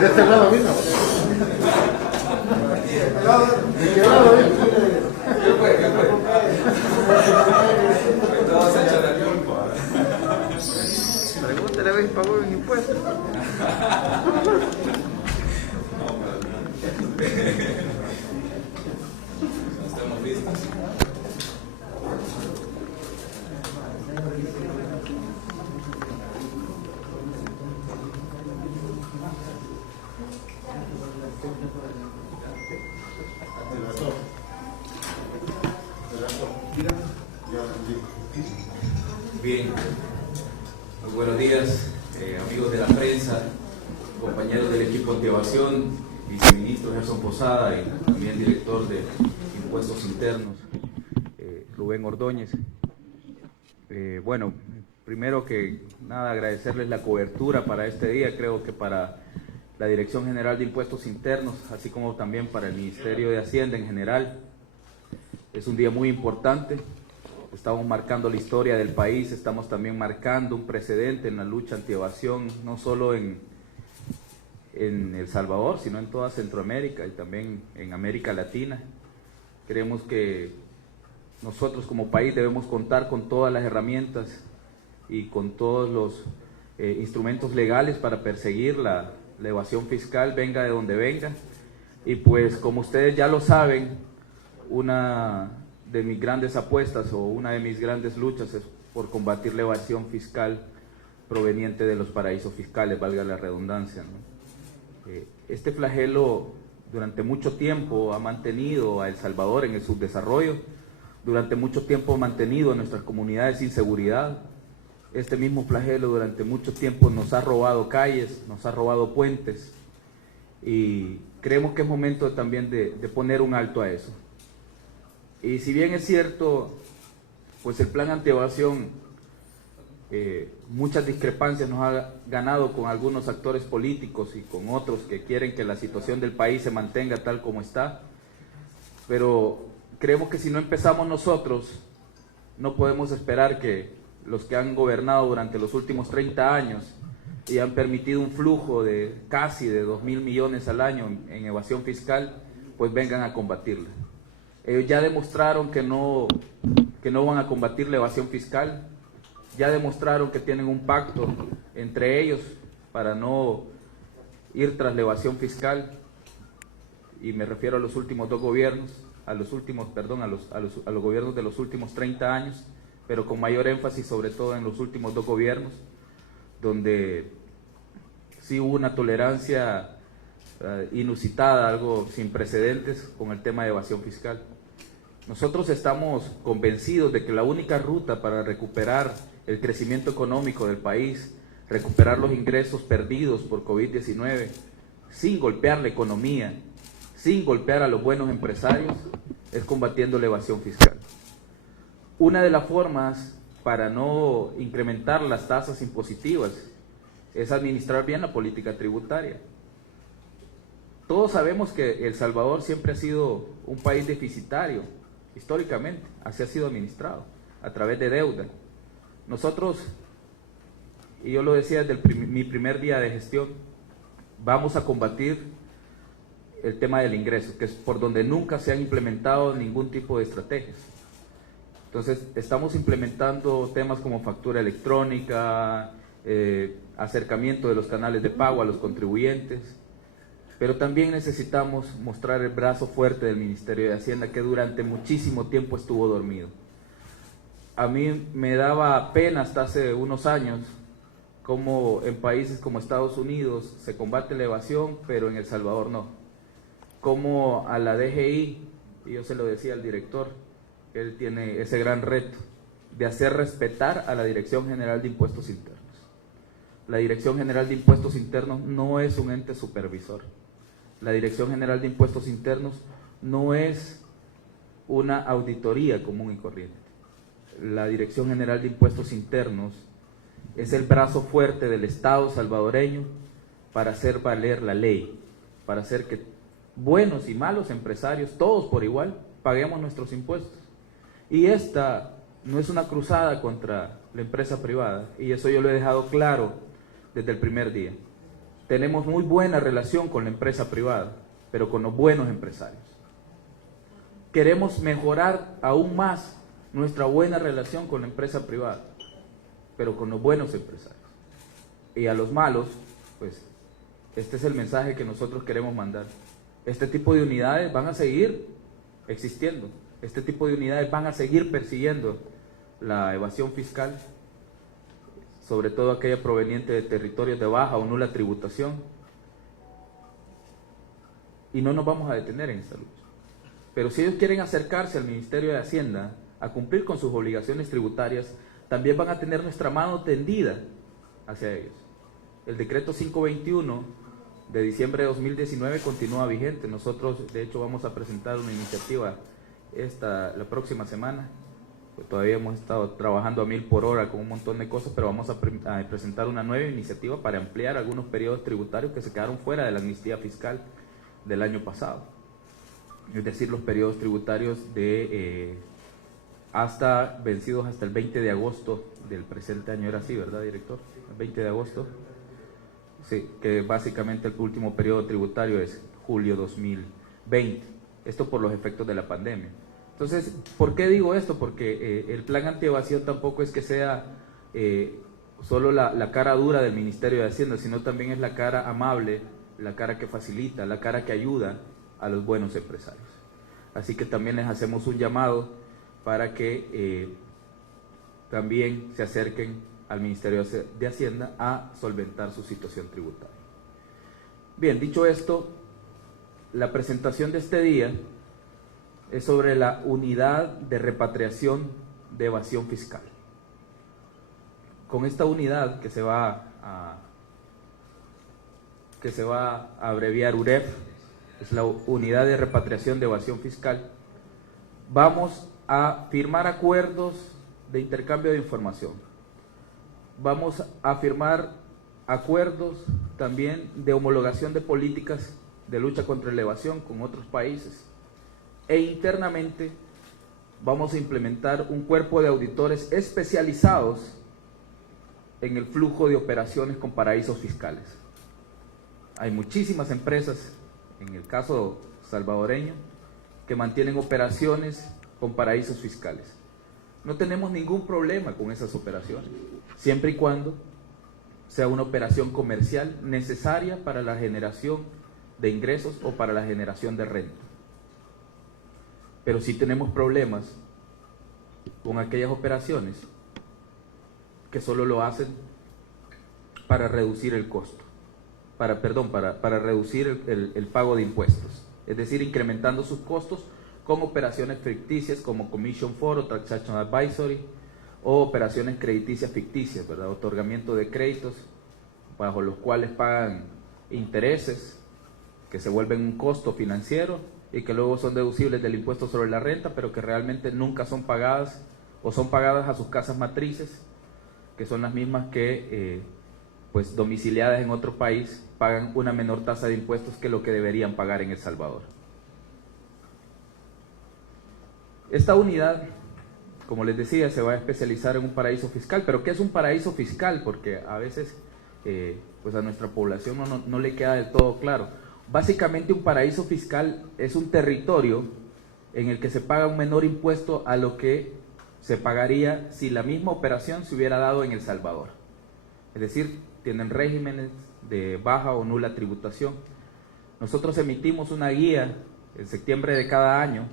De este lado vino. ¿De qué lado vino? Pregúntale a ver si pagó un impuesto. Estamos listos. Bien, muy buenos días, amigos de la prensa, compañeros del equipo de evasión, viceministro Gerson Posada y también director de Impuestos Internos, Rubén Ordóñez. Bueno, primero que nada agradecerles la cobertura para este día. Creo que para la Dirección General de Impuestos Internos, así como también para el Ministerio de Hacienda en general, es un día muy importante. Estamos marcando la historia del país, estamos también marcando un precedente en la lucha antievasión, no solo en El Salvador, sino en toda Centroamérica y también en América Latina. Creemos que nosotros como país debemos contar con todas las herramientas y con todos los instrumentos legales para perseguir la evasión fiscal, venga de donde venga. Y pues como ustedes ya lo saben, una de mis grandes apuestas o una de mis grandes luchas es por combatir la evasión fiscal proveniente de los paraísos fiscales, valga la redundancia, ¿no? Este flagelo durante mucho tiempo ha mantenido a El Salvador en el subdesarrollo, durante mucho tiempo ha mantenido a nuestras comunidades sin seguridad. Este mismo flagelo durante mucho tiempo nos ha robado calles, nos ha robado puentes, y creemos que es momento también de poner un alto a eso. Y si bien es cierto, pues el plan antievasión muchas discrepancias nos ha ganado con algunos actores políticos y con otros que quieren que la situación del país se mantenga tal como está, pero creemos que si no empezamos nosotros, no podemos esperar que los que han gobernado durante los últimos 30 años y han permitido un flujo de casi de 2.000 millones al año en evasión fiscal, pues vengan a combatirla. Ellos ya demostraron que no van a combatir la evasión fiscal, ya demostraron que tienen un pacto entre ellos para no ir tras la evasión fiscal, y me refiero a los últimos dos gobiernos, a los gobiernos de los últimos 30 años, pero con mayor énfasis sobre todo en los últimos dos gobiernos, donde sí hubo una tolerancia inusitada, algo sin precedentes con el tema de evasión fiscal. Nosotros estamos convencidos de que la única ruta para recuperar el crecimiento económico del país, recuperar los ingresos perdidos por COVID-19, sin golpear la economía, sin golpear a los buenos empresarios, es combatiendo la evasión fiscal. Una de las formas para no incrementar las tasas impositivas es administrar bien la política tributaria. Todos sabemos que El Salvador siempre ha sido un país deficitario, históricamente, así ha sido administrado, a través de deuda. Nosotros, y yo lo decía desde mi primer día de gestión, vamos a combatir el tema del ingreso, que es por donde nunca se han implementado ningún tipo de estrategias. Entonces, estamos implementando temas como factura electrónica, acercamiento de los canales de pago a los contribuyentes, pero también necesitamos mostrar el brazo fuerte del Ministerio de Hacienda, que durante muchísimo tiempo estuvo dormido. A mí me daba pena hasta hace unos años cómo en países como Estados Unidos se combate la evasión, pero en El Salvador no. Como a la DGI, y yo se lo decía al director, él tiene ese gran reto de hacer respetar a la Dirección General de Impuestos Internos. La Dirección General de Impuestos Internos no es un ente supervisor. La Dirección General de Impuestos Internos no es una auditoría común y corriente. La Dirección General de Impuestos Internos es el brazo fuerte del Estado salvadoreño para hacer valer la ley, para hacer que buenos y malos empresarios, todos por igual, paguemos nuestros impuestos. Y esta no es una cruzada contra la empresa privada, y eso yo lo he dejado claro desde el primer día. tenemos muy buena relación con la empresa privada, pero con los buenos empresarios. Queremos mejorar aún más nuestra buena relación con la empresa privada, pero con los buenos empresarios. Y a los malos, pues, este es el mensaje que nosotros queremos mandar. Este tipo de unidades van a seguir existiendo. Este tipo de unidades van a seguir persiguiendo la evasión fiscal, sobre todo aquella proveniente de territorios de baja o nula tributación. Y no nos vamos a detener en esta lucha. Pero si ellos quieren acercarse al Ministerio de Hacienda a cumplir con sus obligaciones tributarias, también van a tener nuestra mano tendida hacia ellos. El decreto 521 de diciembre de 2019 continúa vigente. Nosotros, de hecho, vamos a presentar una iniciativa la próxima semana. Pues todavía hemos estado trabajando a 1000 por hora con un montón de cosas, pero vamos a presentar una nueva iniciativa para ampliar algunos periodos tributarios que se quedaron fuera de la amnistía fiscal del año pasado. Es decir, los periodos tributarios vencidos hasta el 20 de agosto del presente año. Era así, ¿verdad, director? El 20 de agosto. Sí, que básicamente el último periodo tributario es julio 2020. Esto por los efectos de la pandemia. Entonces, ¿por qué digo esto? Porque el plan antievasión tampoco es que sea solo la cara dura del Ministerio de Hacienda, sino también es la cara amable, la cara que facilita, la cara que ayuda a los buenos empresarios. Así que también les hacemos un llamado para que también se acerquen al Ministerio de Hacienda a solventar su situación tributaria. Bien, dicho esto, la presentación de este día es sobre la unidad de repatriación de evasión fiscal. Con esta unidad que se va a abreviar UREF, es la unidad de repatriación de evasión fiscal, vamos a firmar acuerdos de intercambio de información. Vamos a firmar acuerdos también de homologación de políticas de lucha contra la evasión con otros países. E internamente vamos a implementar un cuerpo de auditores especializados en el flujo de operaciones con paraísos fiscales. Hay muchísimas empresas, en el caso salvadoreño, que mantienen operaciones con paraísos fiscales. No tenemos ningún problema con esas operaciones, siempre y cuando sea una operación comercial necesaria para la generación de ingresos o para la generación de renta. Pero sí tenemos problemas con aquellas operaciones que solo lo hacen para reducir el costo, para reducir el pago de impuestos, es decir, incrementando sus costos con operaciones ficticias como Commission for o Transaction Advisory, o operaciones crediticias ficticias, ¿verdad? Otorgamiento de créditos bajo los cuales pagan intereses que se vuelven un costo financiero y que luego son deducibles del impuesto sobre la renta, pero que realmente nunca son pagadas o son pagadas a sus casas matrices, que son las mismas que, pues domiciliadas en otro país, pagan una menor tasa de impuestos que lo que deberían pagar en El Salvador. Esta unidad, como les decía, se va a especializar en un paraíso fiscal. ¿Pero qué es un paraíso fiscal? Porque a veces pues a nuestra población no le queda del todo claro. Básicamente un paraíso fiscal es un territorio en el que se paga un menor impuesto a lo que se pagaría si la misma operación se hubiera dado en El Salvador. Es decir, tienen regímenes de baja o nula tributación. Nosotros emitimos una guía en septiembre de cada año,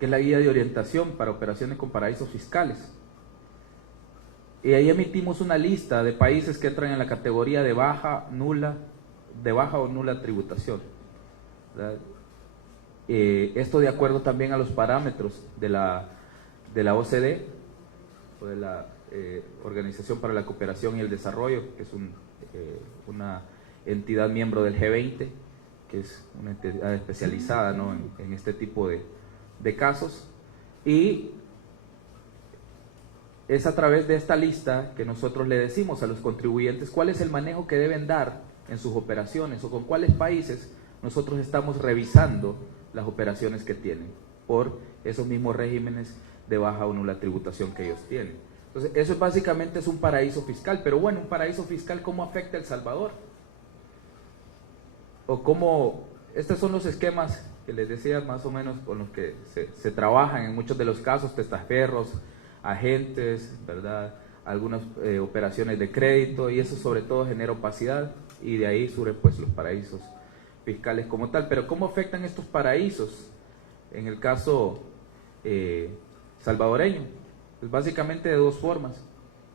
que es la guía de orientación para operaciones con paraísos fiscales. Y ahí emitimos una lista de países que entran en la categoría de baja o nula tributación, ¿verdad? Esto de acuerdo también a los parámetros de la OCDE, o de la Organización para la Cooperación y el Desarrollo, que es una entidad miembro del G20, que es una entidad especializada, ¿no?, en este tipo de casos. Y es a través de esta lista que nosotros le decimos a los contribuyentes cuál es el manejo que deben dar en sus operaciones o con cuáles países nosotros estamos revisando las operaciones que tienen por esos mismos regímenes de baja o nula tributación que ellos tienen. Entonces, eso básicamente es un paraíso fiscal. Pero bueno, un paraíso fiscal, ¿cómo afecta a El Salvador? o cómo, estos son los esquemas que les decía más o menos con los que se trabajan en muchos de los casos, testaferros, agentes, ¿verdad? Algunas operaciones de crédito, y eso sobre todo genera opacidad, y de ahí surgen pues los paraísos fiscales como tal. Pero ¿cómo afectan estos paraísos en el caso salvadoreño? Pues básicamente de dos formas.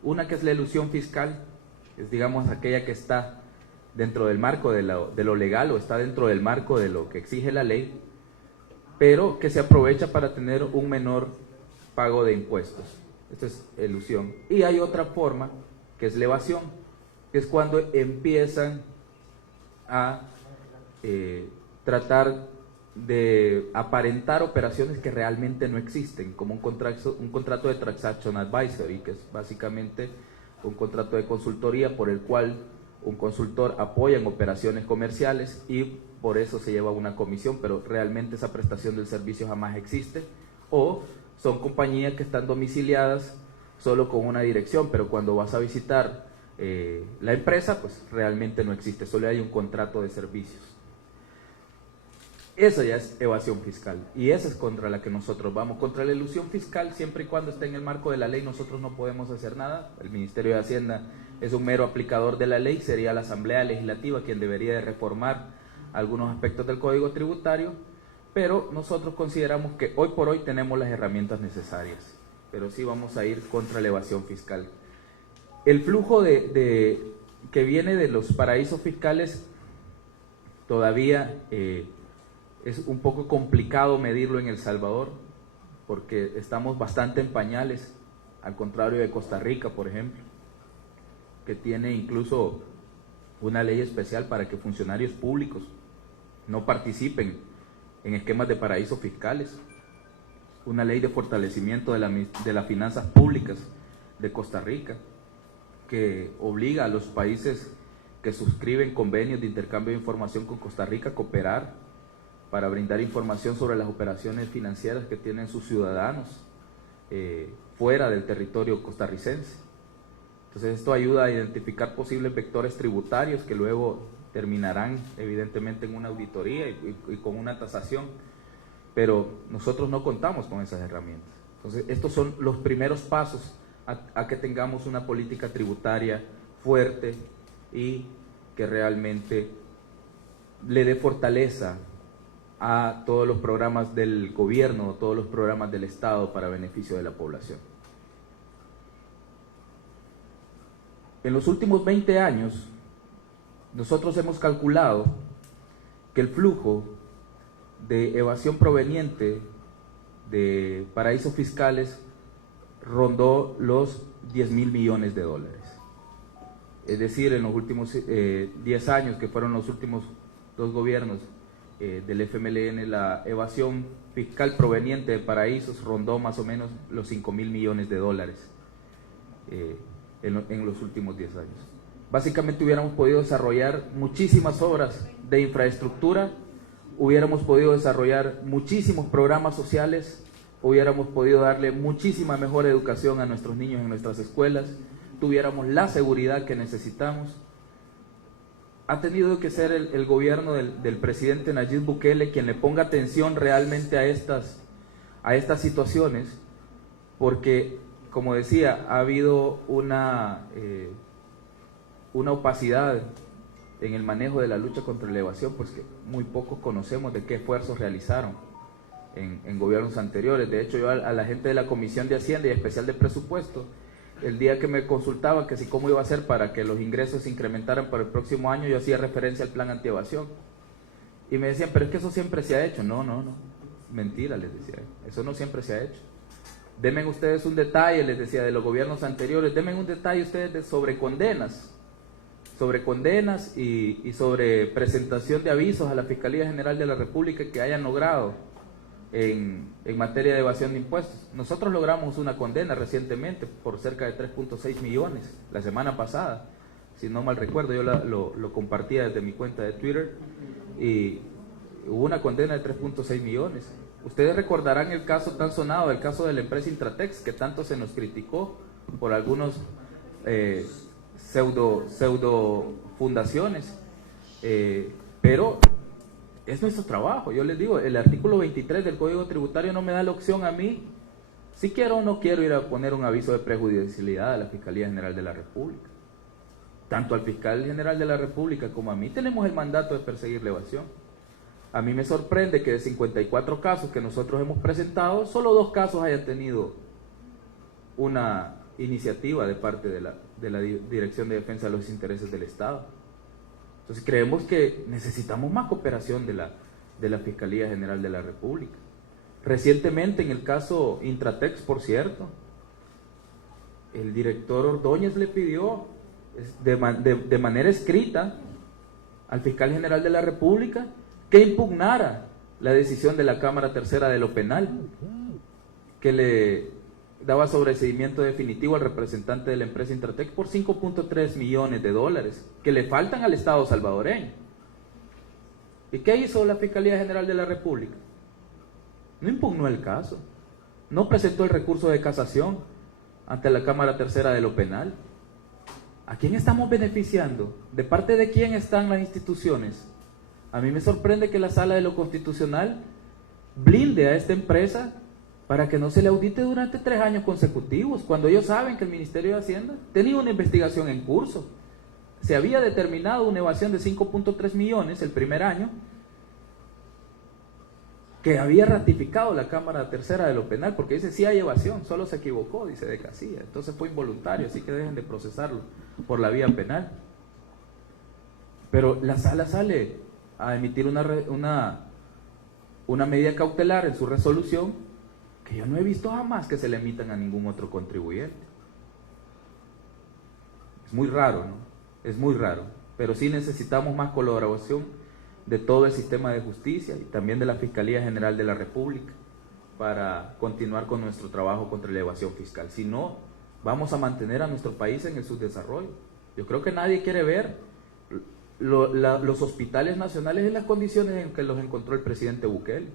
Una que es la elusión fiscal, es digamos aquella que está dentro del marco de lo legal, o está dentro del marco de lo que exige la ley, pero que se aprovecha para tener un menor pago de impuestos. Esta es elusión. Y hay otra forma, que es la evasión, que es cuando empiezan a tratar de aparentar operaciones que realmente no existen, como un contrato de Transaction Advisory, que es básicamente un contrato de consultoría por el cual un consultor apoya en operaciones comerciales y por eso se lleva una comisión, pero realmente esa prestación del servicio jamás existe. O son compañías que están domiciliadas solo con una dirección, pero cuando vas a visitar la empresa, pues realmente no existe, solo hay un contrato de servicios. Esa ya es evasión fiscal, y esa es contra la que nosotros vamos. Contra la elusión fiscal, siempre y cuando esté en el marco de la ley, nosotros no podemos hacer nada. El Ministerio de Hacienda es un mero aplicador de la ley, sería la Asamblea Legislativa quien debería de reformar algunos aspectos del Código Tributario, pero nosotros consideramos que hoy por hoy tenemos las herramientas necesarias, pero sí vamos a ir contra la evasión fiscal. El flujo que viene de los paraísos fiscales todavía es un poco complicado medirlo en El Salvador, porque estamos bastante en pañales, al contrario de Costa Rica, por ejemplo, que tiene incluso una ley especial para que funcionarios públicos no participen en esquemas de paraísos fiscales, una ley de fortalecimiento de las finanzas públicas de Costa Rica, que obliga a los países que suscriben convenios de intercambio de información con Costa Rica a cooperar para brindar información sobre las operaciones financieras que tienen sus ciudadanos fuera del territorio costarricense. Entonces esto ayuda a identificar posibles vectores tributarios que luego terminarán evidentemente en una auditoría y con una tasación, pero nosotros no contamos con esas herramientas. Entonces estos son los primeros pasos a que tengamos una política tributaria fuerte y que realmente le dé fortaleza a todos los programas del gobierno, todos los programas del Estado para beneficio de la población. En los últimos 20 años, nosotros hemos calculado que el flujo de evasión proveniente de paraísos fiscales rondó los 10.000 millones de dólares. Es decir, en los últimos 10 años, que fueron los últimos dos gobiernos del FMLN, la evasión fiscal proveniente de paraísos rondó más o menos los 5.000 millones de dólares en los últimos 10 años. Básicamente hubiéramos podido desarrollar muchísimas obras de infraestructura, hubiéramos podido desarrollar muchísimos programas sociales, hubiéramos podido darle muchísima mejor educación a nuestros niños en nuestras escuelas, tuviéramos la seguridad que necesitamos. Ha tenido que ser el gobierno del presidente Nayib Bukele quien le ponga atención realmente a estas situaciones, porque, como decía, ha habido una opacidad en el manejo de la lucha contra la evasión, pues que muy pocos conocemos de qué esfuerzos realizaron en gobiernos anteriores. De hecho, yo a la gente de la Comisión de Hacienda y Especial de Presupuesto, el día que me consultaba que si cómo iba a ser para que los ingresos se incrementaran para el próximo año, yo hacía referencia al plan antievasión. Y me decían, pero es que eso siempre se ha hecho. No, mentira, les decía, eso no siempre se ha hecho. Denme ustedes un detalle, les decía, de los gobiernos anteriores, denme un detalle ustedes sobre condenas y sobre presentación de avisos a la Fiscalía General de la República que hayan logrado en materia de evasión de impuestos. Nosotros logramos una condena recientemente por cerca de 3.6 millones la semana pasada, si no mal recuerdo, yo lo compartía desde mi cuenta de Twitter, y hubo una condena de 3.6 millones. Ustedes recordarán el caso tan sonado, el caso de la empresa Intratex, que tanto se nos criticó por algunos pseudo fundaciones, pero es nuestro trabajo. Yo les digo, el artículo 23 del Código Tributario no me da la opción a mí, si quiero o no quiero ir a poner un aviso de prejudicialidad a la Fiscalía General de la República. Tanto al Fiscal General de la República como a mí tenemos el mandato de perseguir la evasión. A mí me sorprende que de 54 casos que nosotros hemos presentado, solo 2 casos hayan tenido una iniciativa de parte de la Dirección de Defensa de los Intereses del Estado. Entonces creemos que necesitamos más cooperación de la Fiscalía General de la República. Recientemente, en el caso Intratex, por cierto, el director Ordóñez le pidió de manera escrita al Fiscal General de la República que impugnara la decisión de la Cámara Tercera de lo Penal, que le daba sobreseimiento definitivo al representante de la empresa Intratex por 5.3 millones de dólares, que le faltan al Estado salvadoreño. ¿Y qué hizo la Fiscalía General de la República? No impugnó el caso, no presentó el recurso de casación ante la Cámara Tercera de lo Penal. ¿A quién estamos beneficiando? ¿De parte de quién están las instituciones? A mí me sorprende que la Sala de lo Constitucional blinde a esta empresa para que no se le audite durante 3 años consecutivos, cuando ellos saben que el Ministerio de Hacienda tenía una investigación en curso. Se había determinado una evasión de 5.3 millones el primer año, que había ratificado la Cámara Tercera de lo Penal, porque dice sí hay evasión, solo se equivocó, dice de Casilla, entonces fue involuntario, así que dejen de procesarlo por la vía penal. Pero la Sala sale a emitir una medida cautelar en su resolución que yo no he visto jamás que se le emitan a ningún otro contribuyente. Es muy raro, ¿no? Es muy raro, pero sí necesitamos más colaboración de todo el sistema de justicia y también de la Fiscalía General de la República para continuar con nuestro trabajo contra la evasión fiscal. Si no, vamos a mantener a nuestro país en el subdesarrollo. Yo creo que nadie quiere ver los hospitales nacionales en las condiciones en que los encontró el presidente Bukele.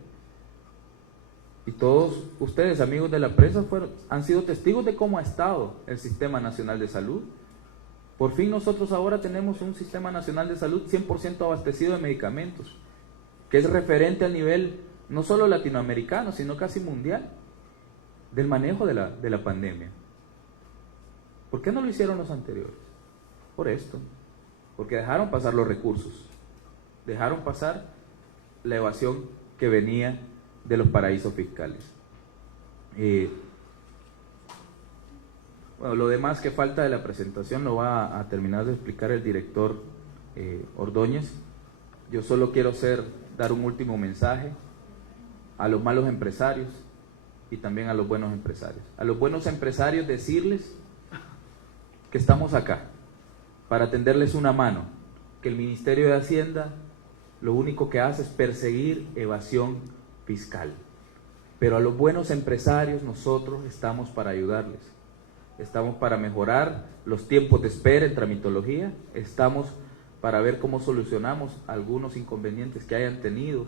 Y todos ustedes, amigos de la prensa, han sido testigos de cómo ha estado el Sistema Nacional de Salud. Por fin nosotros ahora tenemos un Sistema Nacional de Salud 100% abastecido de medicamentos, que es referente a nivel no solo latinoamericano, sino casi mundial, del manejo de la pandemia. ¿Por qué no lo hicieron los anteriores? Por esto, porque dejaron pasar los recursos, dejaron pasar la evasión que venía de los paraísos fiscales. Bueno, lo demás que falta de la presentación lo va a terminar de explicar el director Ordóñez. Yo solo quiero dar un último mensaje a los malos empresarios y también a los buenos empresarios. A los buenos empresarios decirles que estamos acá para tenderles una mano, que el Ministerio de Hacienda lo único que hace es perseguir evasión fiscal. Pero a los buenos empresarios nosotros estamos para ayudarles. Estamos para mejorar los tiempos de espera en tramitología, estamos para ver cómo solucionamos algunos inconvenientes que hayan tenido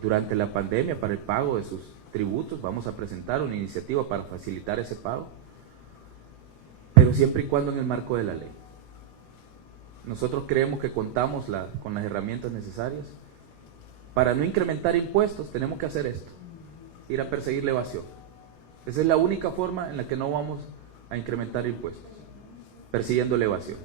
durante la pandemia para el pago de sus tributos. Vamos a presentar una iniciativa para facilitar ese pago, pero siempre y cuando en el marco de la ley. Nosotros creemos que contamos con las herramientas necesarias. Para no incrementar impuestos tenemos que hacer esto, ir a perseguir la evasión. Esa es la única forma en la que no vamos a incrementar impuestos, persiguiendo la evasión.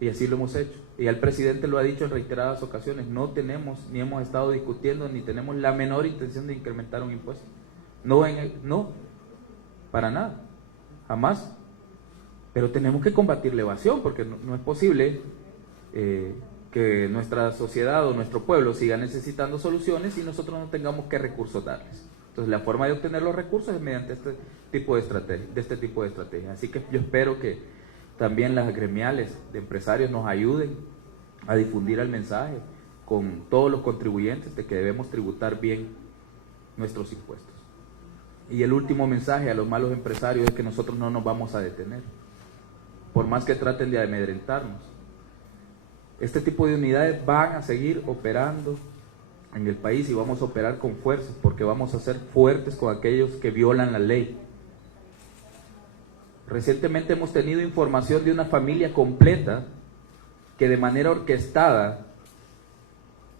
Y así lo hemos hecho. Y el presidente lo ha dicho en reiteradas ocasiones, no tenemos, ni hemos estado discutiendo, ni tenemos la menor intención de incrementar un impuesto. No, para nada, jamás. Pero tenemos que combatir la evasión, porque no es posible que nuestra sociedad o nuestro pueblo siga necesitando soluciones y nosotros no tengamos qué recursos darles. Entonces la forma de obtener los recursos es mediante este tipo de estrategia. Así que yo espero que también las gremiales de empresarios nos ayuden a difundir el mensaje con todos los contribuyentes de que debemos tributar bien nuestros impuestos. Y el último mensaje a los malos empresarios es que nosotros no nos vamos a detener, por más que traten de amedrentarnos. Este tipo de unidades van a seguir operando en el país y vamos a operar con fuerza, porque vamos a ser fuertes con aquellos que violan la ley. Recientemente hemos tenido información de una familia completa que de manera orquestada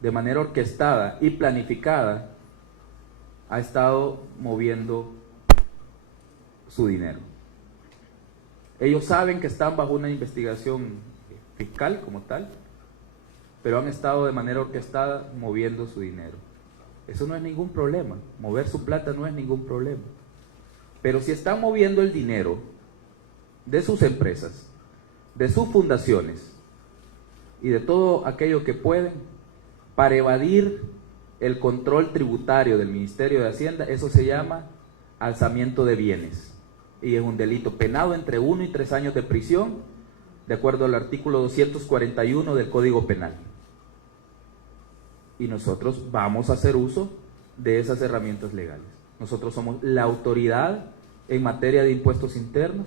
de manera orquestada y planificada, ha estado moviendo su dinero. Ellos saben que están bajo una investigación fiscal como tal, pero han estado de manera orquestada moviendo su dinero. Eso no es ningún problema, mover su plata no es ningún problema. Pero si están moviendo el dinero de sus empresas, de sus fundaciones y de todo aquello que pueden para evadir el control tributario del Ministerio de Hacienda, eso se llama alzamiento de bienes y es un delito penado entre 1 y 3 años de prisión, de acuerdo al artículo 241 del Código Penal. Y nosotros vamos a hacer uso de esas herramientas legales. Nosotros somos la autoridad en materia de impuestos internos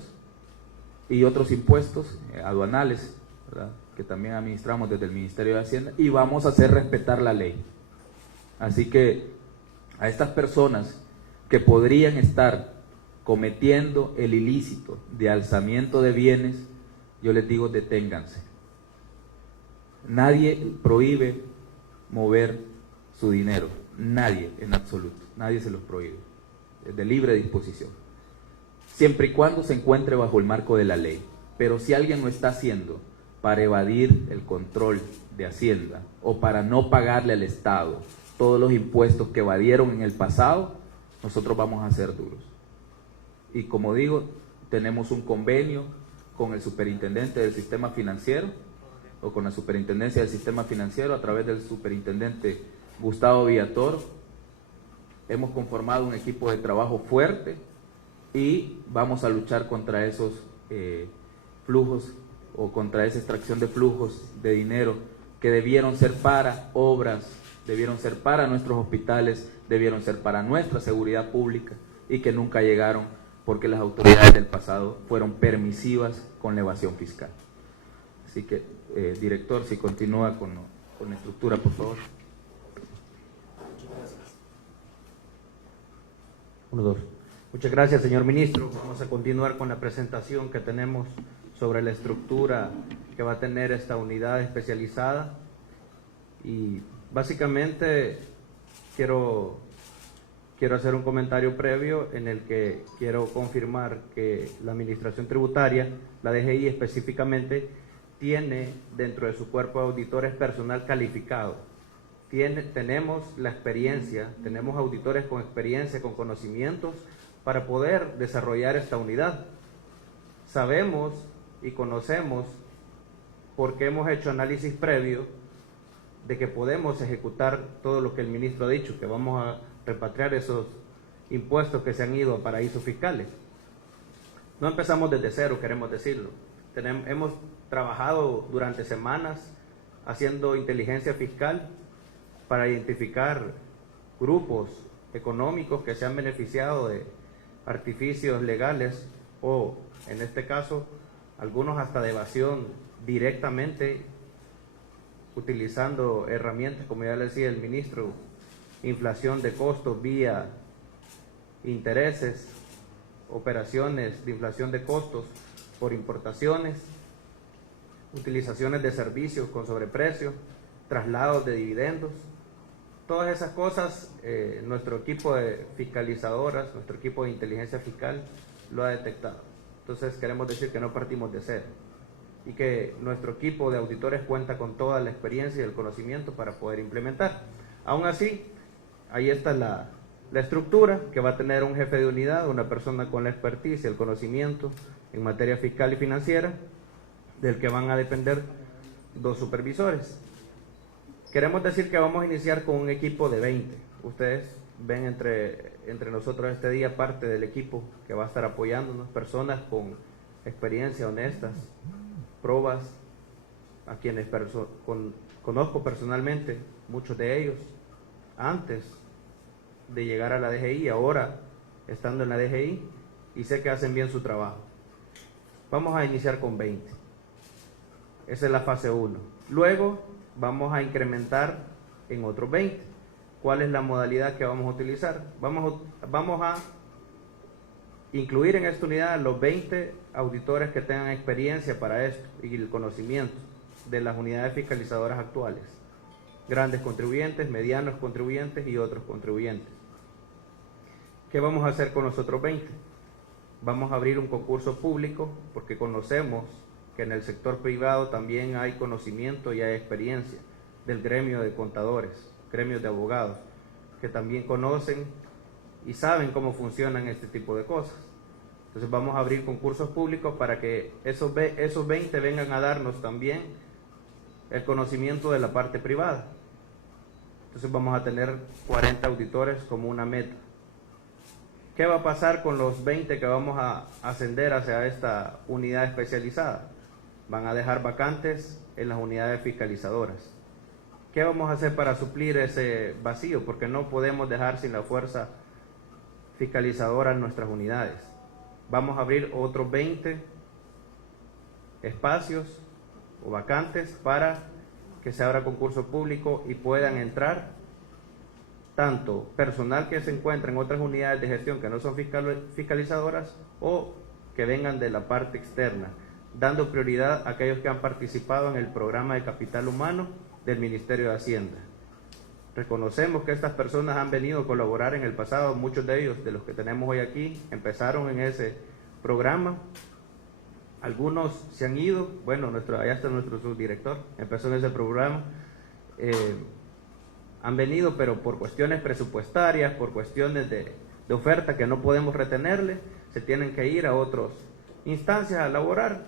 y otros impuestos aduanales, ¿verdad?, que también administramos desde el Ministerio de Hacienda, y vamos a hacer respetar la ley. Así que a estas personas que podrían estar cometiendo el ilícito de alzamiento de bienes, yo les digo, deténganse. Nadie prohíbe mover su dinero, nadie en absoluto, nadie se los prohíbe, es de libre disposición, siempre y cuando se encuentre bajo el marco de la ley. Pero si alguien lo está haciendo para evadir el control de Hacienda o para no pagarle al Estado todos los impuestos que evadieron en el pasado, nosotros vamos a ser duros. Y como digo, tenemos un convenio con el superintendente del sistema financiero o con la superintendencia del sistema financiero a través del superintendente Gustavo Villatoro. Hemos conformado un equipo de trabajo fuerte y vamos a luchar contra esos flujos o contra esa extracción de flujos de dinero que debieron ser para obras, debieron ser para nuestros hospitales, debieron ser para nuestra seguridad pública y que nunca llegaron porque las autoridades del pasado fueron permisivas con la evasión fiscal. Así que, director, si continúa con la estructura, por favor. 1, 2. Muchas gracias, señor ministro. Vamos a continuar con la presentación que tenemos sobre la estructura que va a tener esta unidad especializada. Y básicamente quiero hacer un comentario previo en el que quiero confirmar que la Administración Tributaria, la DGI específicamente, tiene dentro de su cuerpo de auditores personal calificado. Tenemos la experiencia, tenemos auditores con experiencia, con conocimientos para poder desarrollar esta unidad. Sabemos y conocemos, porque hemos hecho análisis previo, de que podemos ejecutar todo lo que el ministro ha dicho, que vamos a repatriar esos impuestos que se han ido a paraísos fiscales. No empezamos desde cero, queremos decirlo. Hemos trabajado durante semanas haciendo inteligencia fiscal para identificar grupos económicos que se han beneficiado de artificios legales o, en este caso, algunos hasta de evasión directamente, utilizando herramientas, como ya le decía el ministro, inflación de costos vía intereses, operaciones de inflación de costos por importaciones, utilizaciones de servicios con sobreprecio, traslados de dividendos. Todas esas cosas, nuestro equipo de fiscalizadoras, nuestro equipo de inteligencia fiscal lo ha detectado. Entonces queremos decir que no partimos de cero y que nuestro equipo de auditores cuenta con toda la experiencia y el conocimiento para poder implementar. Aún así, ahí está la estructura, que va a tener un jefe de unidad, una persona con la expertise y el conocimiento en materia fiscal y financiera, del que van a depender 2 supervisores. Queremos decir que vamos a iniciar con un equipo de 20. Ustedes ven entre nosotros este día parte del equipo que va a estar apoyándonos, personas con experiencia, honestas, probas, a quienes conozco personalmente, muchos de ellos, antes de llegar a la DGI, ahora estando en la DGI, y sé que hacen bien su trabajo. Vamos a iniciar con 20. Esa es la fase 1. Luego vamos a incrementar en otros 20. ¿Cuál es la modalidad que vamos a utilizar? Vamos a incluir en esta unidad los 20 auditores que tengan experiencia para esto y el conocimiento de las unidades fiscalizadoras actuales. grandes contribuyentes, medianos contribuyentes y otros contribuyentes. ¿Qué vamos a hacer con los otros 20? Vamos a abrir un concurso público porque conocemos que en el sector privado también hay conocimiento y hay experiencia del gremio de contadores, gremios de abogados, que también conocen y saben cómo funcionan este tipo de cosas. Entonces vamos a abrir concursos públicos para que esos 20 vengan a darnos también el conocimiento de la parte privada. Entonces vamos a tener 40 auditores como una meta. ¿Qué va a pasar con los 20 que vamos a ascender hacia esta unidad especializada? Van a dejar vacantes en las unidades fiscalizadoras. ¿Qué vamos a hacer para suplir ese vacío? Porque no podemos dejar sin la fuerza fiscalizadora en nuestras unidades. Vamos a abrir otros 20 espacios o vacantes para que se abra concurso público y puedan entrar tanto personal que se encuentra en otras unidades de gestión que no son fiscalizadoras o que vengan de la parte externa, dando prioridad a aquellos que han participado en el programa de capital humano del Ministerio de Hacienda. Reconocemos que estas personas han venido a colaborar en el pasado, muchos de ellos, de los que tenemos hoy aquí, empezaron en ese programa. Algunos se han ido, bueno, allá está nuestro subdirector, empezó en ese programa. Han venido, pero por cuestiones presupuestarias, por cuestiones de oferta que no podemos retenerle, se tienen que ir a otras instancias a laborar.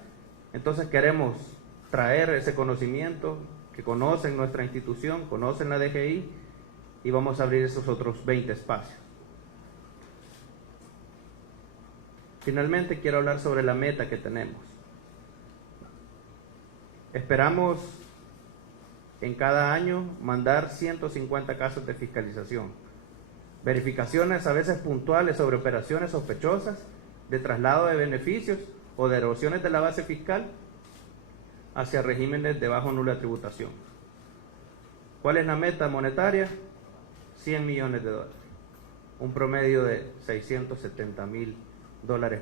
Entonces queremos traer ese conocimiento, que conocen nuestra institución, conocen la DGI, y vamos a abrir esos otros 20 espacios. Finalmente quiero hablar sobre la meta que tenemos. Esperamos en cada año mandar 150 casos de fiscalización, verificaciones a veces puntuales sobre operaciones sospechosas de traslado de beneficios o de erosiones de la base fiscal hacia regímenes de bajo o nula tributación. ¿Cuál es la meta monetaria? 100 millones de dólares, un promedio de $670,000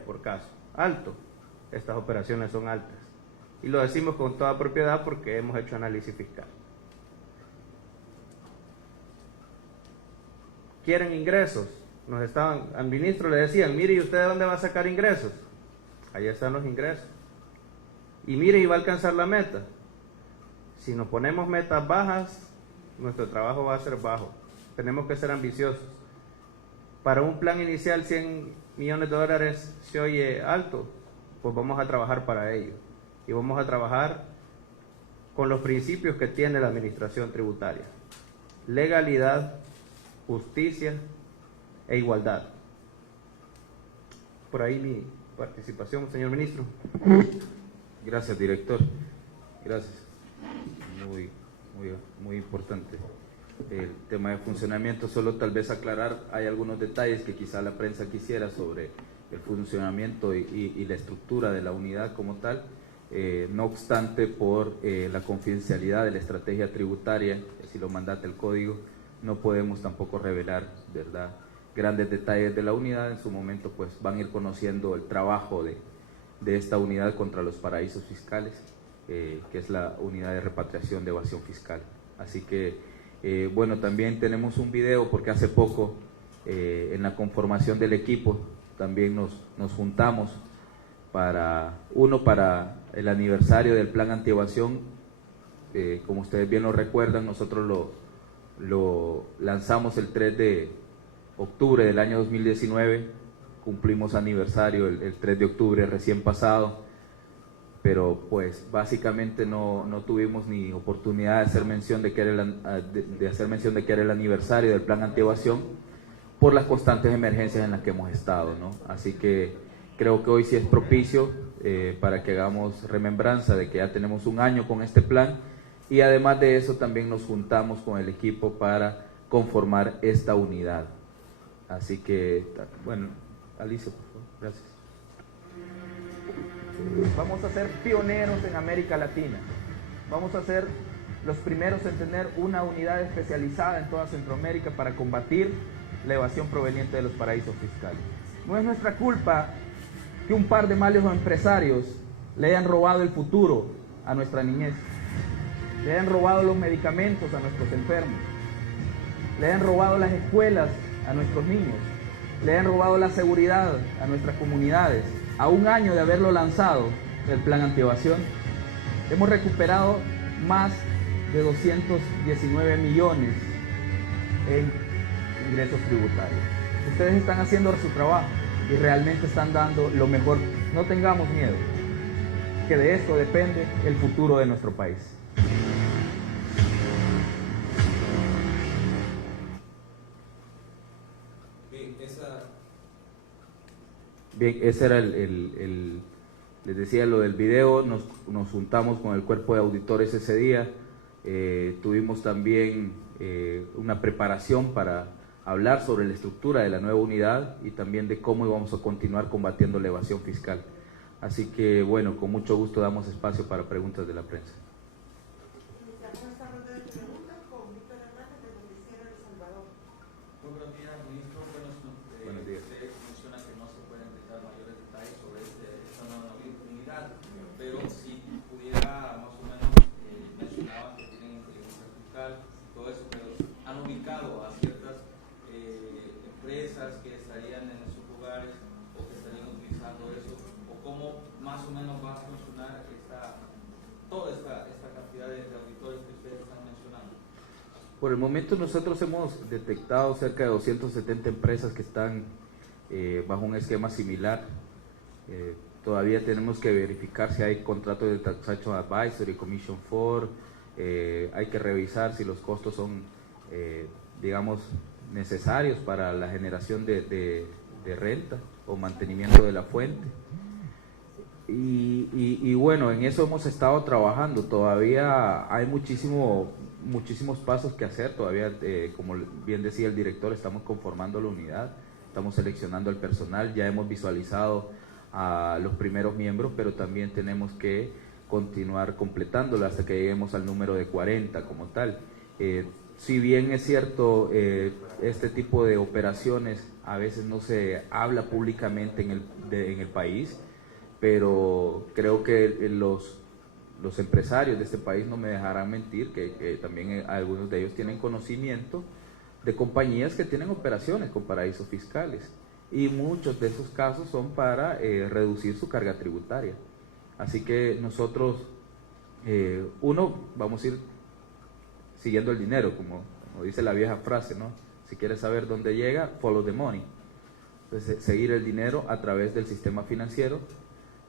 por caso. Alto, estas operaciones son altas. Y lo decimos con toda propiedad porque hemos hecho análisis fiscal. ¿Quieren ingresos? Al ministro le decían, mire, ¿y usted de dónde va a sacar ingresos? Ahí están los ingresos. Y mire, ¿y va a alcanzar la meta? Si nos ponemos metas bajas, nuestro trabajo va a ser bajo. Tenemos que ser ambiciosos. Para un plan inicial, 100 millones de dólares se oye alto, pues vamos a trabajar para ello. Y vamos a trabajar con los principios que tiene la administración tributaria: legalidad, justicia e igualdad. Por ahí mi participación, señor ministro. Gracias, director. Gracias. Muy importante el tema de funcionamiento. Solo tal vez aclarar, hay algunos detalles que quizá la prensa quisiera sobre el funcionamiento y la estructura de la unidad como tal. No obstante, por la confidencialidad de la estrategia tributaria, si lo mandata el código, no podemos tampoco revelar, ¿verdad?, grandes detalles de la unidad. En su momento pues van a ir conociendo el trabajo de esta unidad contra los paraísos fiscales, que es la unidad de repatriación de evasión fiscal. Así que, bueno, también tenemos un video porque hace poco en la conformación del equipo también nos juntamos para el aniversario del plan antievasión. Como ustedes bien lo recuerdan, nosotros lo lanzamos el 3 de octubre del año 2019, cumplimos aniversario el 3 de octubre recién pasado, pero pues básicamente no tuvimos ni oportunidad de hacer mención de que era el aniversario del plan antievasión por las constantes emergencias en las que hemos estado, ¿no? Así que creo que hoy sí es propicio para que hagamos remembranza de que ya tenemos un año con este plan, y además de eso también nos juntamos con el equipo para conformar esta unidad. Así que, bueno, Alicia, por favor, gracias. Vamos a ser pioneros en América Latina. Vamos a ser los primeros en tener una unidad especializada en toda Centroamérica para combatir la evasión proveniente de los paraísos fiscales. No es nuestra culpa que un par de malos empresarios le hayan robado el futuro a nuestra niñez. le han robado los medicamentos a nuestros enfermos, le han robado las escuelas a nuestros niños, le han robado la seguridad a nuestras comunidades. A un año de haberlo lanzado, el plan antievasión, hemos recuperado más de 219 millones en ingresos tributarios. Ustedes están haciendo su trabajo y realmente están dando lo mejor. No tengamos miedo, que de esto depende el futuro de nuestro país. Bien, ese era les decía lo del video. Nos juntamos con el cuerpo de auditores ese día. Tuvimos también una preparación para hablar sobre la estructura de la nueva unidad y también de cómo íbamos a continuar combatiendo la evasión fiscal. Así que, bueno, con mucho gusto damos espacio para preguntas de la prensa. Buenos días, ministro. Buenos días. Usted menciona que no se pueden dar mayores detalles sobre esta nueva unidad, pero si pudiera más o menos, mencionaba que tienen inteligencia fiscal, todo eso, pero han ubicado a ciertas empresas que estarían en esos lugares o que estarían utilizando eso, o cómo más o menos va a funcionar toda esta cantidad de auditores que ustedes están mencionando. Por el momento nosotros hemos detectado cerca de 270 empresas que están bajo un esquema similar. Todavía tenemos que verificar si hay contratos de Taxation Advisory, Commission 4, hay que revisar si los costos son, digamos, necesarios para la generación de renta o mantenimiento de la fuente. Y bueno, en eso hemos estado trabajando. Todavía hay muchísimos pasos que hacer. Todavía, como bien decía el director, estamos conformando la unidad, estamos seleccionando al personal, ya hemos visualizado a los primeros miembros, pero también tenemos que continuar completándola hasta que lleguemos al número de 40 como tal. Si bien es cierto, este tipo de operaciones a veces no se habla públicamente en el país, pero creo que los empresarios de este país no me dejarán mentir que también algunos de ellos tienen conocimiento de compañías que tienen operaciones con paraísos fiscales, y muchos de esos casos son para reducir su carga tributaria. Así que nosotros, vamos a ir siguiendo el dinero, como dice la vieja frase, ¿no? Si quieres saber dónde llega, follow the money. Entonces, seguir el dinero a través del sistema financiero,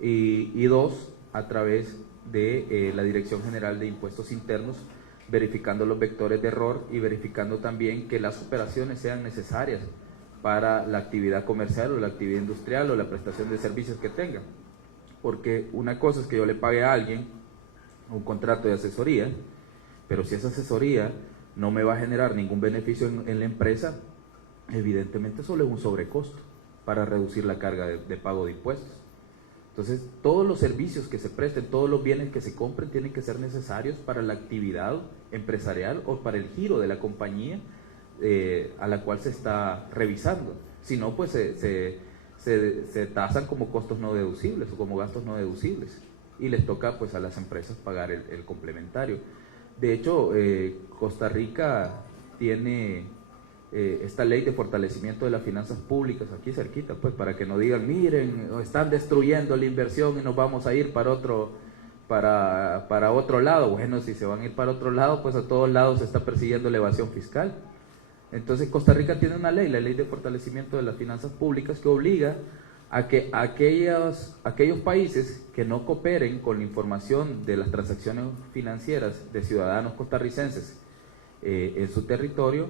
y dos, a través de la Dirección General de Impuestos Internos, verificando los vectores de error y verificando también que las operaciones sean necesarias para la actividad comercial o la actividad industrial o la prestación de servicios que tenga. Porque una cosa es que yo le pague a alguien un contrato de asesoría, pero si esa asesoría no me va a generar ningún beneficio en la empresa, evidentemente solo es un sobrecosto para reducir la carga de pago de impuestos. Entonces, todos los servicios que se presten, todos los bienes que se compren tienen que ser necesarios para la actividad empresarial o para el giro de la compañía a la cual se está revisando. Si no, pues se tasan como costos no deducibles o como gastos no deducibles, y les toca pues a las empresas pagar el complementario. De hecho, Costa Rica tiene esta ley de fortalecimiento de las finanzas públicas aquí cerquita, pues para que no digan, miren, están destruyendo la inversión y nos vamos a ir para otro lado. Bueno, si se van a ir para otro lado, pues a todos lados se está persiguiendo la evasión fiscal. Entonces Costa Rica tiene una ley, la ley de fortalecimiento de las finanzas públicas, que obliga a que aquellos países que no cooperen con la información de las transacciones financieras de ciudadanos costarricenses en su territorio,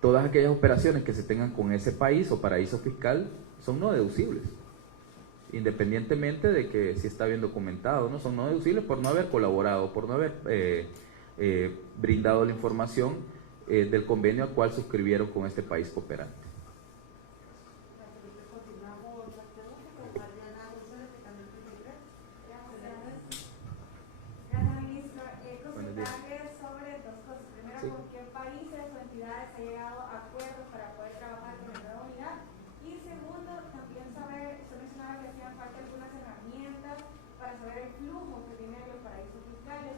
todas aquellas operaciones que se tengan con ese país o paraíso fiscal son no deducibles, independientemente de que si está bien documentado, ¿no? Son no deducibles por no haber colaborado, por no haber brindado la información del convenio al cual suscribieron con este país cooperante. Ha llegado a acuerdos para poder trabajar con la nueva unidad. Y segundo, también saber, usted mencionaba que hacían falta algunas herramientas para saber el flujo que tienen los paraísos fiscales,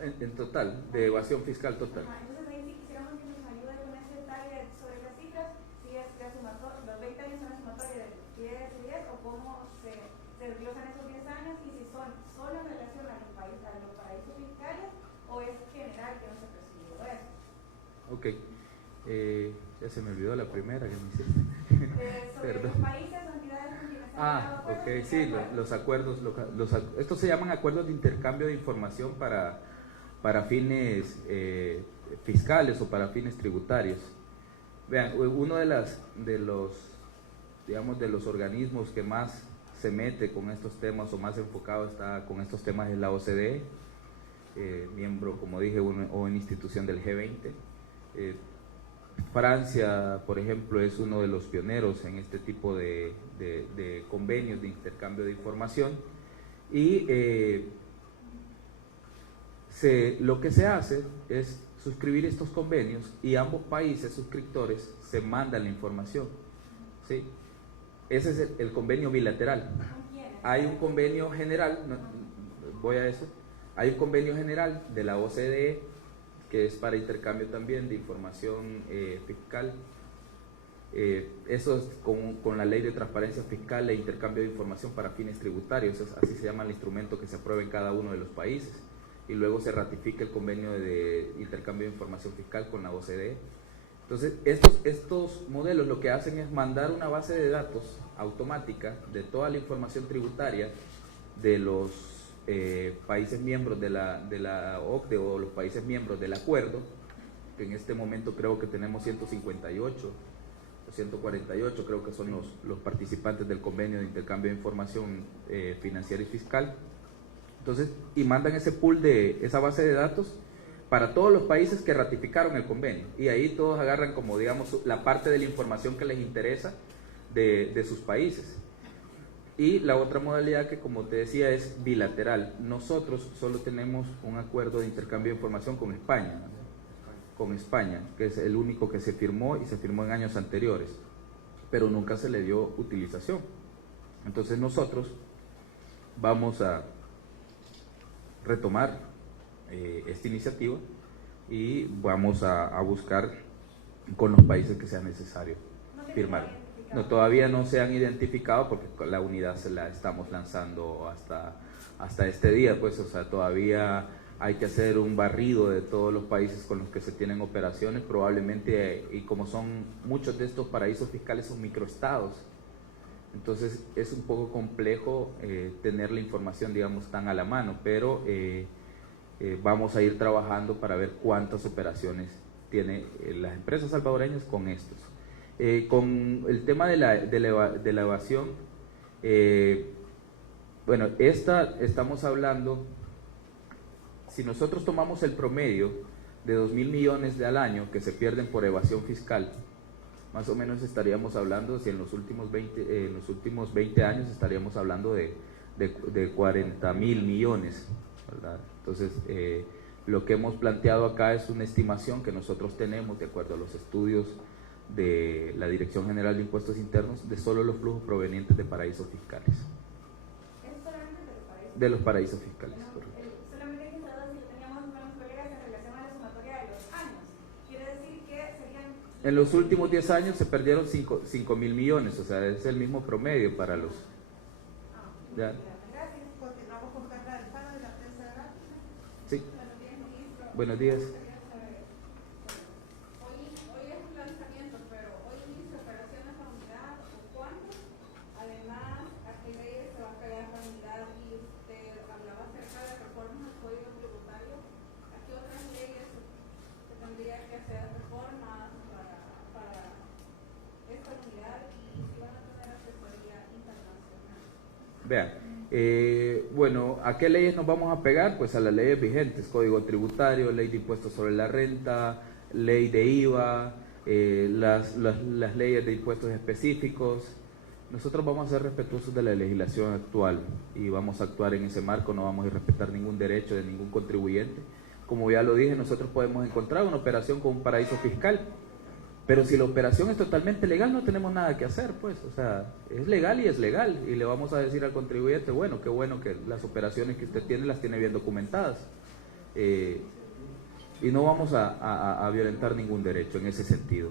En total, de evasión fiscal total. Ajá, entonces ahí sí quisiéramos que nos ayude con ese detalle sobre las cifras, si es que los 20 años son la sumatoria de 10 y 10, o cómo se desglosan esos 10 años, y si son solo en relación a los paraísos fiscales, o es general que no se percibió eso. Ok, ya se me olvidó la primera que me hiciste. Sobre Perdón. los países o entidades con quienes han llegado a acuerdos, ok, sí, los acuerdos, estos se llaman acuerdos de intercambio de información para fines fiscales o para fines tributarios. Vean, uno de los organismos que más se mete con estos temas o más enfocado está con estos temas es la OCDE, miembro, como dije, o en institución del G20. Francia, por ejemplo, es uno de los pioneros en este tipo de convenios de intercambio de información, y lo que se hace es suscribir estos convenios y ambos países suscriptores se mandan la información, ¿sí? Ese es el convenio bilateral. Hay un convenio general, voy a eso, hay un convenio general de la OCDE que es para intercambio también de información fiscal. Eso es con la ley de transparencia fiscal e intercambio de información para fines tributarios, así se llama el instrumento que se aprueba en cada uno de los países, y luego se ratifica el convenio de intercambio de información fiscal con la OCDE. Entonces, estos modelos lo que hacen es mandar una base de datos automática de toda la información tributaria de los países miembros de la OCDE o los países miembros del acuerdo, que en este momento creo que tenemos 158 o 148, creo que son los participantes del convenio de intercambio de información financiera y fiscal. Entonces, y mandan ese pool de esa base de datos para todos los países que ratificaron el convenio, y ahí todos agarran como, digamos, la parte de la información que les interesa de sus países. Y la otra modalidad, que como te decía, es bilateral. Nosotros solo tenemos un acuerdo de intercambio de información con España, ¿no? Con España, que es el único que se firmó, y se firmó en años anteriores, pero nunca se le dio utilización. Entonces nosotros vamos a retomar esta iniciativa y vamos a buscar con los países que sea necesario firmar. No, todavía no se han identificado porque la unidad se la estamos lanzando hasta este día, pues, o sea, todavía hay que hacer un barrido de todos los países con los que se tienen operaciones, probablemente, y como son muchos de estos paraísos fiscales son microestados, entonces es un poco complejo tener la información, digamos, tan a la mano, pero vamos a ir trabajando para ver cuántas operaciones tienen las empresas salvadoreñas con estos. Con el tema de la evasión, bueno, estamos hablando, si nosotros tomamos el promedio de 2.000 millones al año que se pierden por evasión fiscal, más o menos estaríamos hablando, si en los últimos 20 años estaríamos hablando de 40.000 millones, ¿verdad? Entonces, lo que hemos planteado acá es una estimación que nosotros tenemos de acuerdo a los estudios de la Dirección General de Impuestos Internos de solo los flujos provenientes de paraísos fiscales. ¿Es solamente de los paraísos? De los paraísos fiscales, No, correcto. solamente que teníamos menos colegas en relación a la sumatoria de los años. Quiere decir que serían... En los últimos 10 años se perdieron 5.000 millones, o sea, es el mismo promedio para los... ¿Ya? Gracias. Continuamos con Carla Alfaro de la prensa de Rápido. Sí. Buenos días, ministro. Buenos días. Hoy es un lanzamiento, pero hoy inicia operaciones a unidad, o cuándo. Además, ¿a qué leyes se va a pegar la unidad? Y usted hablaba acerca de reformas al Código Tributario. ¿A qué otras leyes se tendría que hacer reformas para esta unidad? Y si van a tener asesoría internacional. Vean, bueno, ¿a qué leyes nos vamos a pegar? Pues a las leyes vigentes, Código Tributario, Ley de Impuestos sobre la Renta, Ley de IVA, las leyes de impuestos específicos. Nosotros vamos a ser respetuosos de la legislación actual y vamos a actuar en ese marco, no vamos a respetar ningún derecho de ningún contribuyente. Como ya lo dije, nosotros podemos encontrar una operación con un paraíso fiscal, pero si la operación es totalmente legal, no tenemos nada que hacer, pues, o sea, es legal, y le vamos a decir al contribuyente, bueno, qué bueno que las operaciones que usted tiene las tiene bien documentadas. y no vamos a violentar ningún derecho en ese sentido.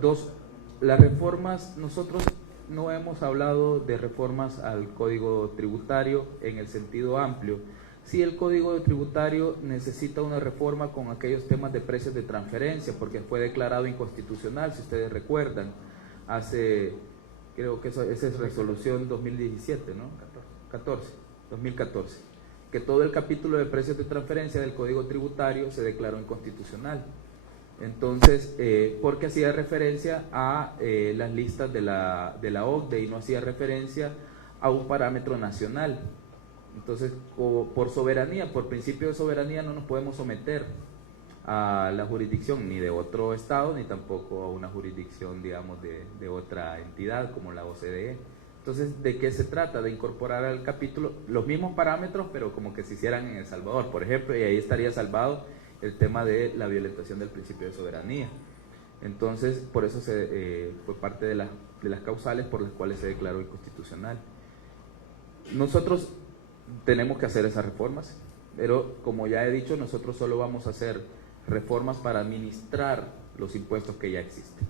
Dos, las reformas, nosotros no hemos hablado de reformas al Código Tributario en el sentido amplio. Sí, el Código Tributario necesita una reforma con aquellos temas de precios de transferencia, porque fue declarado inconstitucional, si ustedes recuerdan, creo que esa es resolución 2017, ¿no? 2014, que todo el capítulo de precios de transferencia del Código Tributario se declaró inconstitucional. Entonces, porque hacía referencia a las listas de la OCDE y no hacía referencia a un parámetro nacional. Entonces, por soberanía, por principio de soberanía, no nos podemos someter a la jurisdicción ni de otro estado, ni tampoco a una jurisdicción, digamos, de otra entidad como la OCDE. Entonces, ¿de qué se trata? De incorporar al capítulo los mismos parámetros, pero como que se hicieran en El Salvador, por ejemplo, y ahí estaría salvado el tema de la violentación del principio de soberanía. Entonces, por eso fue parte de las causales por las cuales se declaró inconstitucional. Nosotros tenemos que hacer esas reformas, pero como ya he dicho, nosotros solo vamos a hacer reformas para administrar los impuestos que ya existen.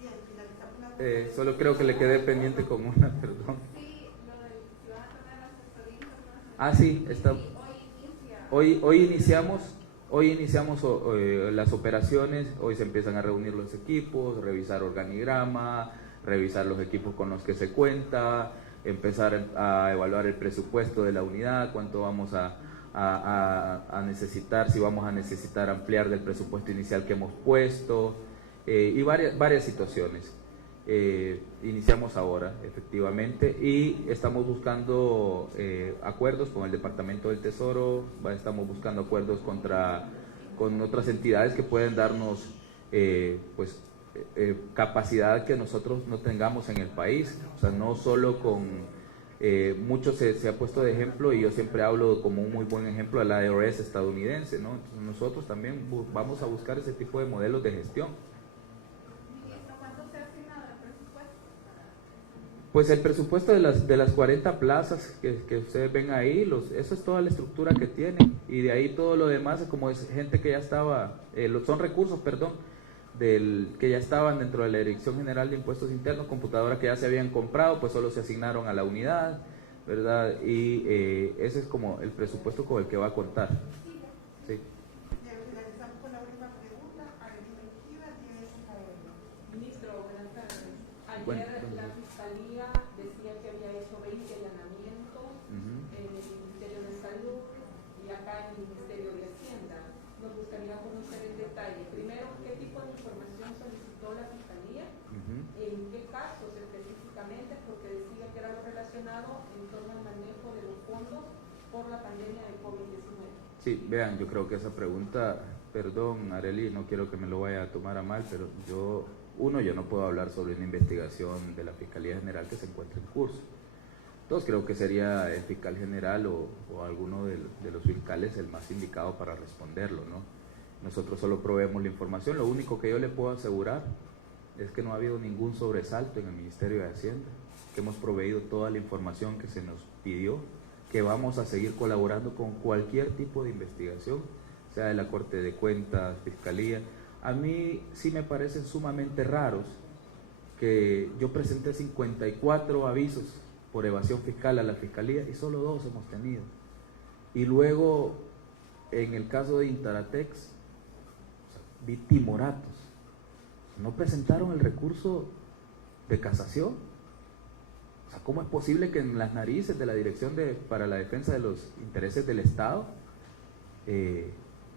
Bien, finalizamos la Solo creo que le quedé pendiente con una, perdón. Sí, lo del si van a tener asesoría internacional. Ah, sí, está. Hoy iniciamos las operaciones, hoy se empiezan a reunir los equipos, revisar organigrama, revisar los equipos con los que se cuenta, empezar a evaluar el presupuesto de la unidad, cuánto vamos a necesitar, si vamos a necesitar ampliar del presupuesto inicial que hemos puesto, y varias situaciones. Iniciamos ahora, efectivamente, y estamos buscando acuerdos con el Departamento del Tesoro, estamos buscando acuerdos con otras entidades que pueden darnos capacidad que nosotros no tengamos en el país. O sea, no solo con mucho se ha puesto de ejemplo, y yo siempre hablo como un muy buen ejemplo de la IRS estadounidense, ¿no? Entonces nosotros también vamos a buscar ese tipo de modelos de gestión. Pues el presupuesto de las 40 plazas que ustedes ven ahí, eso es toda la estructura que tiene, y de ahí todo lo demás es como es gente que ya estaba, son recursos, perdón, que ya estaban dentro de la Dirección General de Impuestos Internos, computadoras que ya se habían comprado, pues solo se asignaron a la unidad, ¿verdad? Y ese es como el presupuesto con el que va a contar. Sí. Bien, finalizamos con la última pregunta. Arely Mejía, Ministro, buenas tardes. Ayer Bueno, la Fiscalía decía que había hecho 20 allanamientos en el Ministerio de Salud y acá en el Ministerio de Hacienda. Nos gustaría conocer el detalle. Primero, ¿qué tipo de información solicitó la Fiscalía? ¿En qué casos específicamente? Porque decía que era algo relacionado en torno al manejo de los fondos por la pandemia de COVID-19. Sí, vean, yo creo que esa pregunta, perdón, Arely, no quiero que me lo vaya a tomar a mal, pero yo no puedo hablar sobre una investigación de la Fiscalía General que se encuentre en curso. Entonces creo que sería el fiscal general o alguno de los fiscales el más indicado para responderlo, ¿no? Nosotros solo proveemos la información. Lo único que yo le puedo asegurar es que no ha habido ningún sobresalto en el Ministerio de Hacienda, que hemos proveído toda la información que se nos pidió, que vamos a seguir colaborando con cualquier tipo de investigación, sea de la Corte de Cuentas, Fiscalía. A mí sí me parecen sumamente raros que yo presenté 54 avisos por evasión fiscal a la Fiscalía y solo 2 hemos tenido. Y luego, en el caso de Intaratex, vi timoratos. No presentaron el recurso de casación. O sea, ¿cómo es posible que en las narices de la Dirección para la Defensa de los Intereses del Estado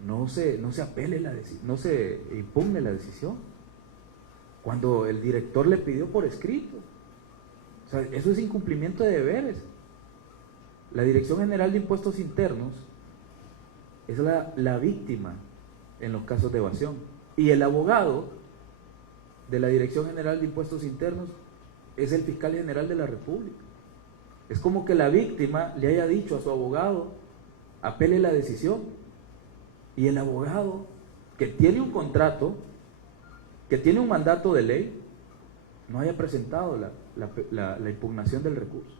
no se apele no se impugne la decisión? Cuando el director le pidió por escrito. O sea, eso es incumplimiento de deberes. La Dirección General de Impuestos Internos es la víctima en los casos de evasión. Y el abogado de la Dirección General de Impuestos Internos es el fiscal general de la República. Es como que la víctima le haya dicho a su abogado, apele la decisión. Y el abogado, que tiene un contrato, que tiene un mandato de ley, no haya presentado la impugnación del recurso.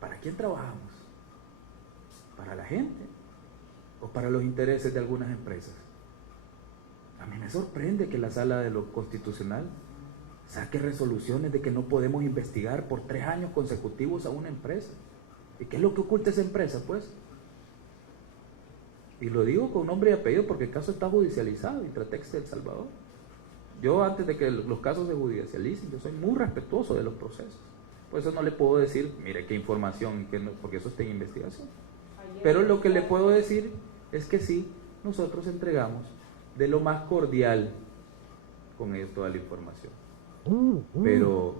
¿Para quién trabajamos? ¿Para la gente o para los intereses de algunas empresas? A mí me sorprende que la Sala de lo Constitucional saque resoluciones de que no podemos investigar por 3 años consecutivos a una empresa. ¿Y qué es lo que oculta esa empresa, pues? Y lo digo con nombre y apellido porque el caso está judicializado, Intratex de El Salvador. Yo, antes de que los casos se judicialicen, yo soy muy respetuoso de los procesos. Por eso no le puedo decir, mire qué información, porque eso está en investigación. Pero lo que le puedo decir es que sí, nosotros entregamos de lo más cordial con ellos toda la información. Pero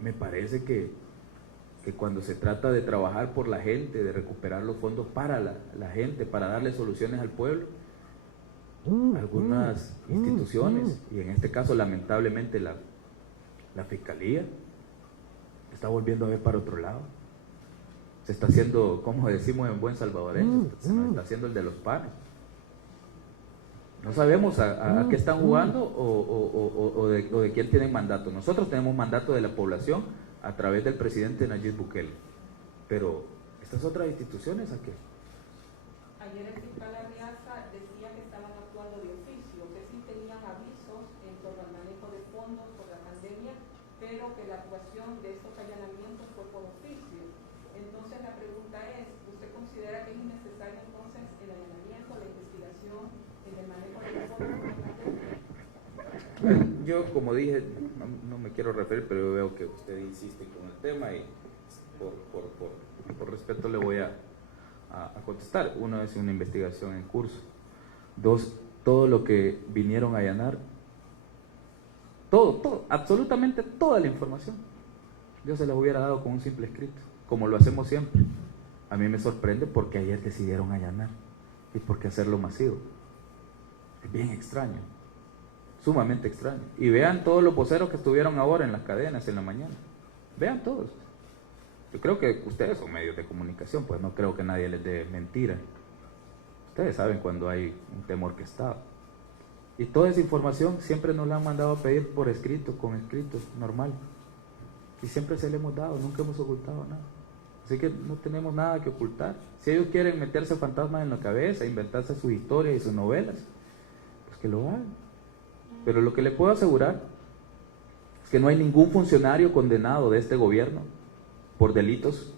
me parece que cuando se trata de trabajar por la gente, de recuperar los fondos para la gente, para darle soluciones al pueblo, algunas instituciones, y en este caso lamentablemente la Fiscalía, está volviendo a ver para otro lado. Se está haciendo, como decimos en buen salvadoreño, se nos está haciendo el de los panes. No sabemos a qué están jugando o de quién tienen mandato. Nosotros tenemos mandato de la población a través del presidente Nayib Bukele. Pero estas otras instituciones, ¿a qué? Ayer el fiscal Arriaza decía que estaban actuando de oficio, que sí tenían avisos en torno al manejo de fondos por la pandemia, pero que la actuación de estos allanamientos fue por oficio. Entonces la pregunta es, ¿usted considera que es innecesario entonces el allanamiento, la investigación en el manejo de los fondos por la pandemia? Yo, como dije, no me quiero referir, pero yo veo que usted insiste con el tema y por respeto le voy a contestar. Uno, es una investigación en curso. 2, todo lo que vinieron a allanar, todo, absolutamente toda la información, yo se la hubiera dado con un simple escrito, como lo hacemos siempre. A mí me sorprende porque ayer decidieron allanar y por qué hacerlo masivo. Es bien extraño, sumamente extraño. Y vean todos los voceros que estuvieron ahora en las cadenas en la mañana. Vean todos. Yo creo que ustedes son medios de comunicación, pues no creo que nadie les dé mentira. Ustedes saben cuando hay un tema orquestado. Y toda esa información siempre nos la han mandado a pedir por escrito, con escrito, normal. Y siempre se le hemos dado, nunca hemos ocultado nada. Así que no tenemos nada que ocultar. Si ellos quieren meterse fantasmas en la cabeza, inventarse sus historias y sus novelas, pues que lo hagan. Pero lo que le puedo asegurar es que no hay ningún funcionario condenado de este gobierno por delitos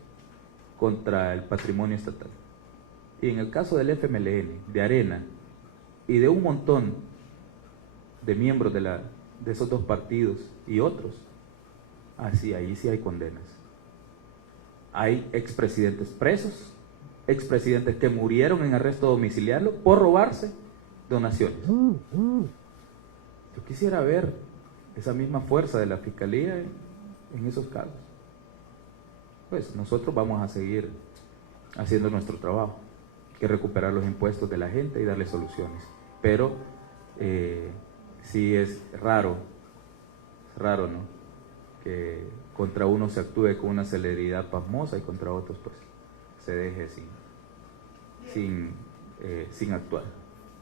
contra el patrimonio estatal. Y en el caso del FMLN, de Arena y de un montón de miembros de esos dos partidos y otros, ahí sí hay condenas. Hay expresidentes presos, expresidentes que murieron en arresto domiciliario por robarse donaciones. Yo quisiera ver esa misma fuerza de la Fiscalía en esos casos. Pues nosotros vamos a seguir haciendo nuestro trabajo, que recuperar los impuestos de la gente y darle soluciones. Pero sí es raro, ¿no?, que contra unos se actúe con una celeridad pasmosa y contra otros pues se deje sin actuar.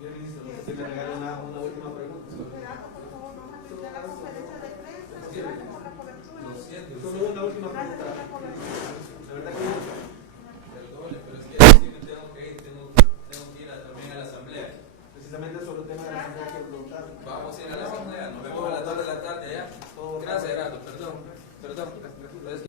Bien, ministro, no sé si me regala una última pregunta. Gerardo, por favor, vamos a atender la conferencia de prensa. Gracias por la cobertura. Lo siento, Solo una última Gracias pregunta. por la cobertura. La verdad que perdone, pero es que sí me tengo que ir, tengo que ir también a la asamblea. precisamente sobre el tema de la asamblea quiero preguntar. Vamos a ir a la asamblea, nos vemos a las 2 de la tarde allá. Gracias, Gerardo, perdón.